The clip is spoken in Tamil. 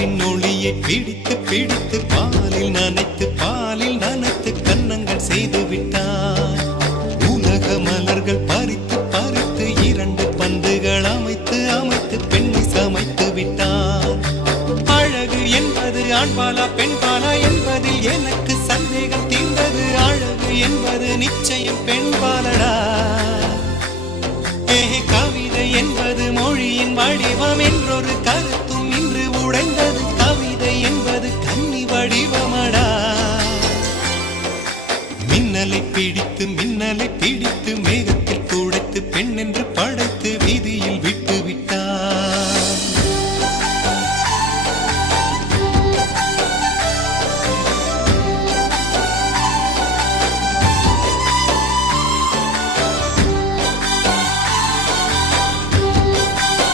நிலவின் ஒளியை பிடித்து பிடித்து பாலில் நனைத்து கன்னங்கள் செய்து விட்டார். உலக மலர்கள் பறித்து பறித்து 2 பந்துகள் அமைத்து அமைத்து பெண்ணை சமைத்து விட்டார். அழகு என்பது ஆண்பாலா பெண்பாலா என்பதில் எனக்கு சந்தேகம் தீர்ந்தது. அழகு என்பது நிச்சயம் பெண்பாலடா. கவிதை என்பது மொழியின் வடிவம் என்றொரு கருத்தும் இன்று உடைந்தது. கவிதை என்பது கன்னி வடிவமடா. மின்னலை பிடித்து